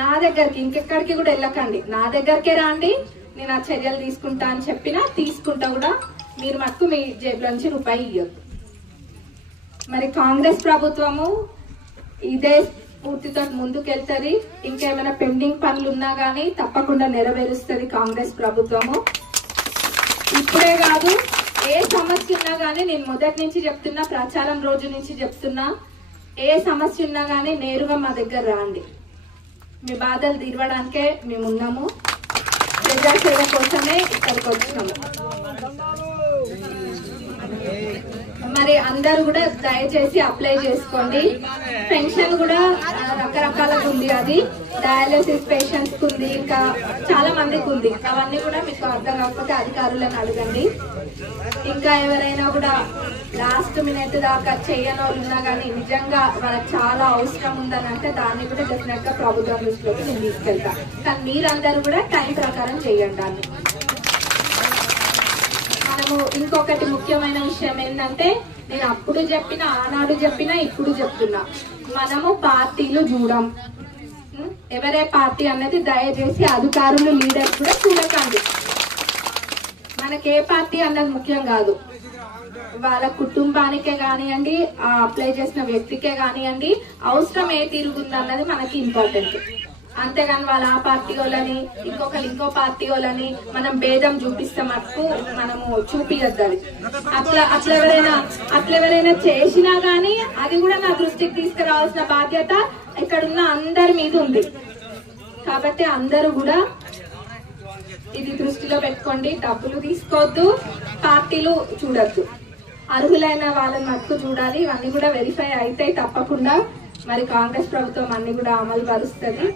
నా దగ్గరికి ఇంకెక్కడికి కూడా వెళ్ళకండి, నా దగ్గరకే రాండి, నేను ఆ చర్యలు తీసుకుంటా అని చెప్పినా తీసుకుంటా కూడా. మీరు మటుకు మీ జేబులో నుంచి రూపాయి ఇవ్వద్దు. మరి కాంగ్రెస్ ప్రభుత్వము ఇదే స్ఫూర్తితో ముందుకెళ్తుంది. ఇంకేమైనా పెండింగ్ పనులు ఉన్నా గానీ తప్పకుండా నెరవేరుస్తుంది కాంగ్రెస్ ప్రభుత్వము. ఇప్పుడే కాదు, ఏ సమస్య ఉన్నా గానీ నేను మొదటి నుంచి చెప్తున్నా, ప్రచారం రోజు నుంచి చెప్తున్నా, ఏ సమస్య ఉన్నా గానీ నేరుగా మా దగ్గర రాండి. మీ బాధలు తీరవడానికే మేము ఉన్నాము, ప్రజాసేవ కోసమే ఇక్కడికి వచ్చినాము. మరి అందరు కూడా దయచేసి అప్లై చేసుకోండి. పెన్షన్ కూడా రకరకాలుగా ఉంది, అది డయాలసిస్ పేషెంట్స్ కు ఉంది, ఇంకా చాలా మందికి ఉంది. అవన్నీ కూడా మీకు అర్థం కాకపోతే అధికారులను అడగండి. ఇంకా ఎవరైనా కూడా లాస్ట్ మినిట్ దాకా చేయని వాళ్ళు ఉన్నా కానీ నిజంగా వాళ్ళకి చాలా అవసరం ఉందని అంటే దాన్ని కూడా డెఫినెట్ గా ప్రభుత్వం దృష్టిలోకి నేను తీసుకెళ్తా. కానీ మీరందరూ కూడా టైం ప్రకారం చేయండి దాన్ని. మనము ఇంకొకటి ముఖ్యమైన విషయం ఏంటంటే, నేను అప్పుడు చెప్పినా, ఆనాడు చెప్పినా, ఇప్పుడు చెప్తున్నా, మనము పార్టీలు చూడం. ఎవరే పార్టీ అన్నది దయచేసి అధికారులు, లీడర్స్ కూడా చూడకండి. మనకే పార్టీ అన్నది ముఖ్యం కాదు, వాళ్ళ కుటుంబానికే కానివ్వండి, అప్లై చేసిన వ్యక్తికే కానివ్వండి, అవసరం ఏ తిరుగుంది అన్నది మనకి ఇంపార్టెంట్. అంతేగాని వాళ్ళ ఆ పార్టీ వాళ్ళని ఇంకొకరు ఇంకో పార్టీ వాళ్ళని మనం భేదం చూపిస్తే మటుకు మనము చూపియద్దు. అది అట్లా ఎవరైనా చేసినా గానీ అది కూడా నా దృష్టికి తీసుకురావాల్సిన బాధ్యత ఇక్కడున్న అందరి మీద ఉంది. కాబట్టి అందరూ కూడా ఇది దృష్టిలో పెట్టుకోండి. డబ్బులు తీసుకోవద్దు, పార్టీలు చూడొద్దు, అర్హులైన వాళ్ళని మటుకు చూడాలి. ఇవన్నీ కూడా వెరిఫై అయితే తప్పకుండా మరి కాంగ్రెస్ ప్రభుత్వం అన్ని కూడా అమలు పరుస్తుంది.